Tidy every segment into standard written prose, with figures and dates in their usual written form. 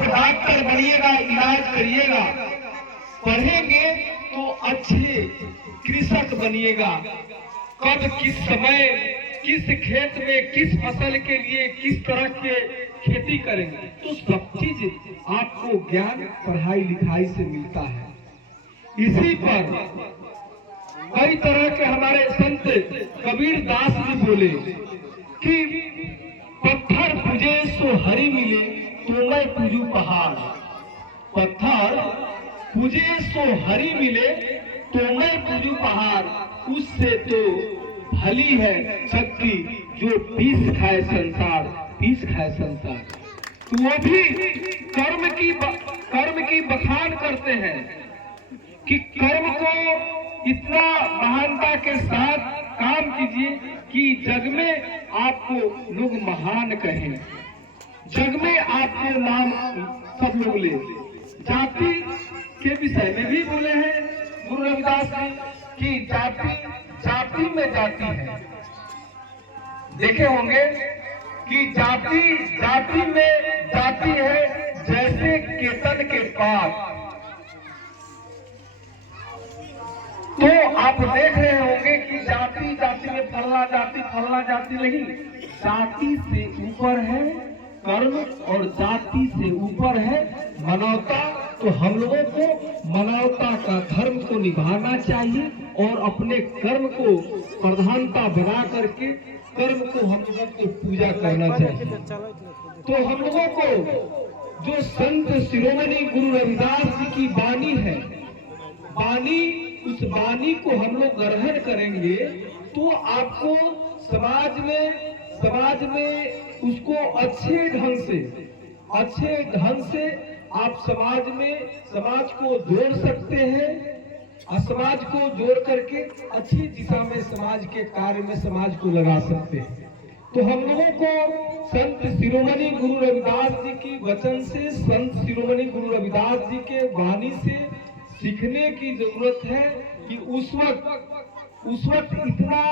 आप डॉक्टर बनिएगा, इलाज करिएगा, पढ़ेंगे तो अच्छे कृषक बनिएगा। कब किस समय किस खेत में किस फसल के लिए किस तरह के खेती करेंगे, तो सब चीज आपको ज्ञान पढ़ाई लिखाई से मिलता है। इसी पर कई तरह के हमारे संत कबीर दास जी बोले कि पत्थर पूजे सो हरि मिले, तो मैं पूजू पहाड़। पत्थर पूजे सो हरि मिले, तो मैं पूजू पहाड़। उससे तो भली है शक्ति जो पीस खाए संसार, पीस खाए संसार। तो वो भी कर्म की बखान करते हैं कि कर्म को इतना महानता के साथ काम कीजिए कि जग में आपको लोग महान कहें, जग में आपको नाम सब लोग ले। जाति के विषय में भी बोले हैं गुरु रविदास जी कि जाति में जाति है। देखे होंगे कि जाति में जाति है जैसे केतन के पात। तो आप देख रहे होंगे कि जाति में फलना जाति नहीं, जाति से ऊपर है कर्म और जाति से ऊपर है मानवता। तो हम लोगों को मानवता का धर्म को निभाना चाहिए और अपने कर्म को प्रधानता बना करके कर्म को हम लोगों को पूजा करना चाहिए। तो हम लोगों को जो संत शिरोमणि गुरु रविदास जी की वाणी है, उस वाणी को हम लोग ग्रहण करेंगे तो आपको समाज में उसको अच्छे ढंग से आप समाज को जोड़ सकते हैं और समाज को जोड़ करके अच्छी दिशा में समाज के कार्य में समाज को लगा सकते हैं। तो हम लोगों को संत शिरोमणि गुरु रविदास जी की वचन से, संत शिरोमणि गुरु रविदास जी के वाणी से सीखने की जरूरत है कि उस वक्त इतना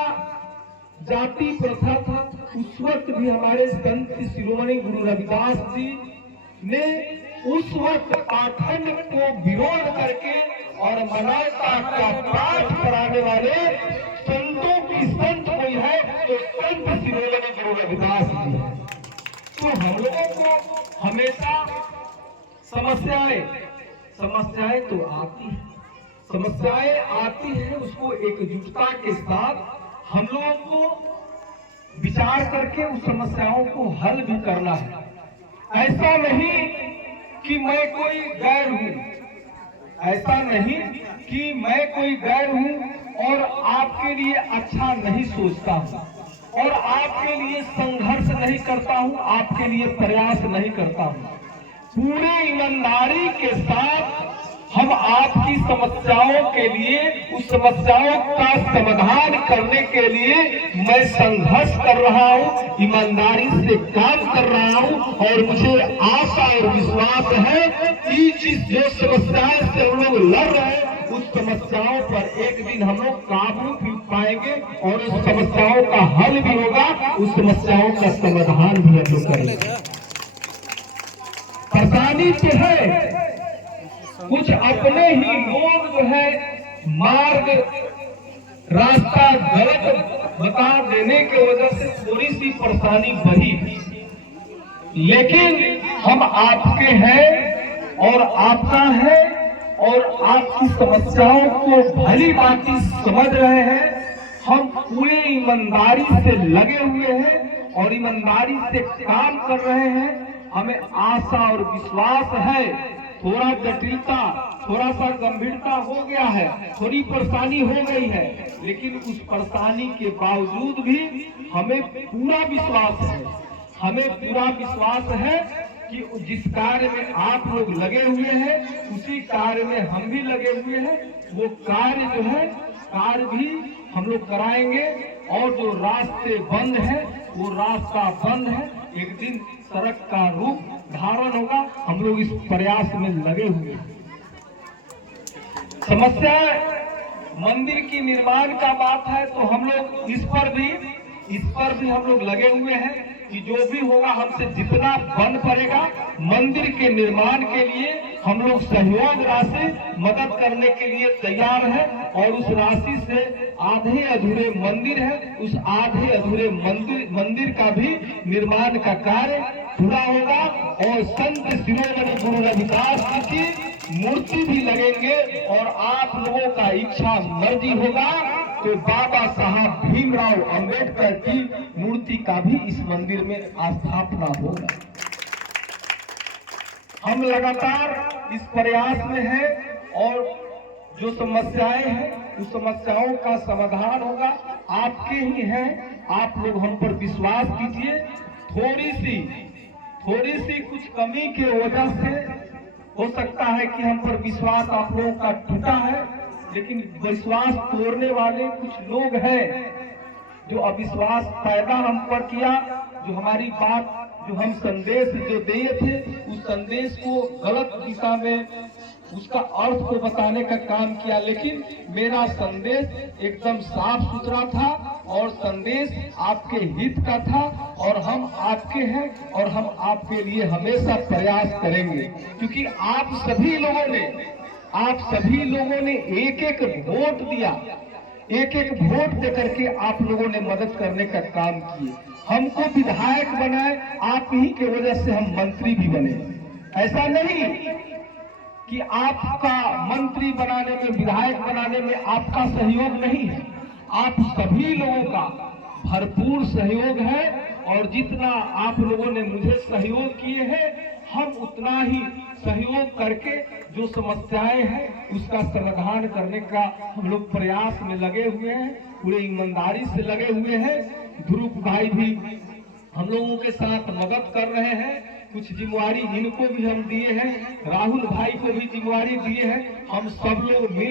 जाति प्रथा था। उस वक्त भी हमारे संत शिरोमणि गुरु रविदास जी ने उस वक्त पाखंड को विरोध करके और मानवता का पाठ पढ़ाने वाले संतों की संत कोई है तो संत शिरोमणि गुरु रविदास जी है। तो हम लोगों को हमेशा समस्याएं तो आती है, उसको एकजुटता के साथ हम लोगों को विचार करके उस समस्याओं को हल भी करना है। ऐसा नहीं कि मैं कोई गैर हूं और आपके लिए अच्छा नहीं सोचता हूं और आपके लिए संघर्ष नहीं करता हूं, आपके लिए प्रयास नहीं करता हूं। पूरे ईमानदारी के साथ हम आपकी समस्याओं के लिए, उस समस्याओं का समाधान करने के लिए मैं संघर्ष कर रहा हूं, ईमानदारी से काम कर रहा हूं और मुझे आशा और विश्वास है कि जो समस्याएं से हम लोग लड़ रहे हैं उस समस्याओं पर एक दिन हम लोग काबू भी पाएंगे और उस समस्याओं का हल भी होगा, उस समस्याओं का समाधान भी हम लोग करेंगे। परेशानी तो है, कुछ अपने ही लोग जो है मार्ग रास्ता गलत बता देने की वजह से थोड़ी सी परेशानी बढ़ी, लेकिन हम आपके हैं और आपका है और आपकी समस्याओं को भली भांति समझ रहे हैं। हम पूरे ईमानदारी से लगे हुए हैं और ईमानदारी से काम कर रहे हैं। हमें आशा और विश्वास है, थोड़ा जटिलता, थोड़ा सा गंभीरता हो गया है, थोड़ी परेशानी हो गई है, लेकिन उस परेशानी के बावजूद भी हमें पूरा विश्वास है कि जिस कार्य में आप लोग लगे हुए हैं उसी कार्य में हम भी लगे हुए हैं। वो कार्य भी हम लोग कराएंगे और जो रास्ते बंद है वो रास्ता बंद है, एक दिन सड़क का रूप धारण होगा। हम लोग इस प्रयास में लगे हुए हैं। समस्या मंदिर की निर्माण का बात है तो हम लोग इस पर भी हम लोग लगे हुए हैं। कि जो भी होगा हमसे जितना बन पड़ेगा मंदिर के निर्माण के लिए हम लोग सहयोग राशि मदद करने के लिए तैयार है। और उस राशि से आधे अधूरे मंदिर है, उस आधे अधूरे मंदिर का भी निर्माण का कार्य पूरा होगा। और संत शिरोमणि गुरु रविदास जी की मूर्ति भी लगेंगे। और आप लोगों का इच्छा मर्जी होगा तो बाबा साहब भीमराव अंबेडकर की मूर्ति का भी इस मंदिर में स्थापना होगा। हम लगातार इस प्रयास में हैं और जो समस्याएं हैं उस समस्याओं का समाधान होगा। आपके ही हैं, आप लोग हम पर विश्वास कीजिए। थोड़ी सी कुछ कमी के वजह से हो सकता है कि हम पर विश्वास आप लोगों का टूटा है, लेकिन विश्वास तोड़ने वाले कुछ लोग हैं जो अविश्वास पैदा हम पर किया, जो हमारी बात, जो हम संदेश जो दिए थे उस संदेश को गलत दिशा में उसका अर्थ को बताने का काम किया। लेकिन मेरा संदेश एकदम साफ सुथरा था और संदेश आपके हित का था और हम आपके हैं और हम आपके लिए हमेशा प्रयास करेंगे। क्योंकि आप सभी लोगों ने एक एक वोट दिया, एक एक वोट देकर के आप लोगों ने मदद करने का काम किए। हमको विधायक बनाए, आप ही के वजह से हम मंत्री भी बने। ऐसा नहीं कि आपका मंत्री बनाने में, विधायक बनाने में आपका सहयोग नहीं है, आप सभी लोगों का भरपूर सहयोग है। और जितना आप लोगों ने मुझे सहयोग किए हैं, हम उतना ही सहयोग करके जो समस्याएं हैं उसका समाधान करने का हम लोग प्रयास में लगे हुए हैं, पूरे ईमानदारी से लगे हुए हैं। ध्रुव भाई भी हम लोगों के साथ मदद कर रहे हैं। कुछ जिम्मेवारी इनको भी हम दिए हैं, राहुल भाई को भी जिम्मेवारी दिए हैं। हम सब लोग मिल